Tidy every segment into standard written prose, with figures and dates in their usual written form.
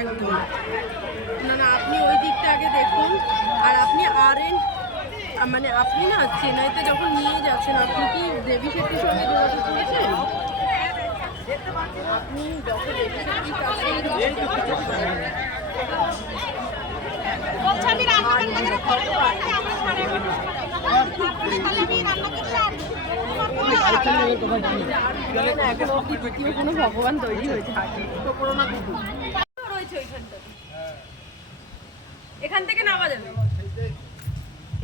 একদম না না, আপনি ওই দিকটা আগে দেখুন। আর আপনি মানে আপনি না চেন্নাইতে যখন নিয়ে যাচ্ছেন, আপনি কি দেবী শেট্টির সঙ্গে যোগাযোগ করেছেন? আপনি যখন দেবী শেট্টির কাছে দ্বিতীয় কোনো ভগবান তৈরি হয়েছে রয়েছে ওইখানটা। এখান থেকে নামা যাবে,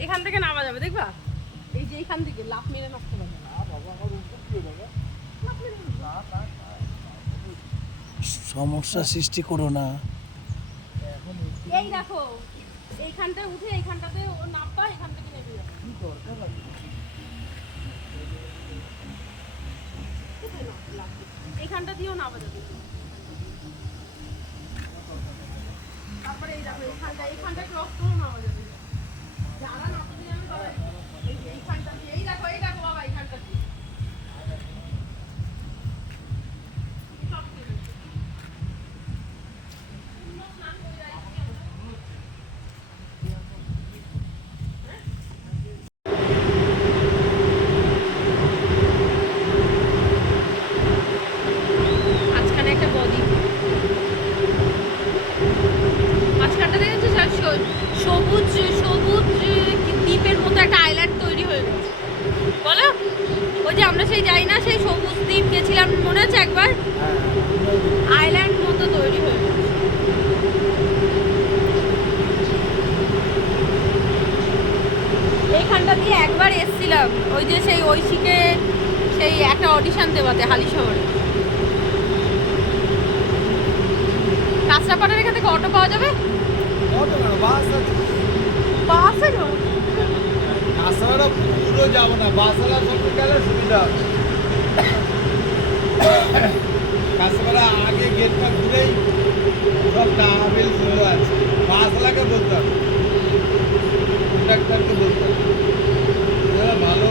এখান থেকে নামা যাবে, দেখবা এই যে এখান থেকে লাফ মেরে নামতে পারবে। সমস্যা সৃষ্টি করো না। এই দেখো এইখানটা উঠে এইখানটাতে ও নামবা, এখান থেকে নেমে যাবে। এইখানটা দিয়েও নামা যাবে। তারপরে এই দেখো এইখানটা ক্রস করেও নামা যাবে। যারা নামতে যাবে বাবা এইখানটা দিয়ে, এই দেখো বাবা এইখানটা দিয়ে সবুজ সবুজ দ্বীপের মতো একটা আইল্যান্ড তৈরি হয়ে গেছে। বলো ওই যে আমরা সেই যাই না, সেই সবুজ দ্বীপ গেছিলাম মনে আছে একবার, আইল্যান্ড মতো তৈরি হয়ে গেছে। এইখানটা দিয়ে একবার এসছিলাম, ওই যে সেই ঐশীকে সেই একটা অডিশন দেওয়াতে হালিশহরে। কাঁচরাপাড়ার এখান থেকে অটো পাওয়া যাবে? বাসে কাঁচরাপাড়া পুরো যাবো না, বাসওয়ালা সঙ্গে গেলে সুবিধা হবে। কাঁচরাপাড়া আগে গেটটা ঘুরেই সব টাওয়ার শুরু আছে। বাসওয়ালাকে বলতে হবে, কন্ট্রাক্টরকে বলতে হবে, ভালো।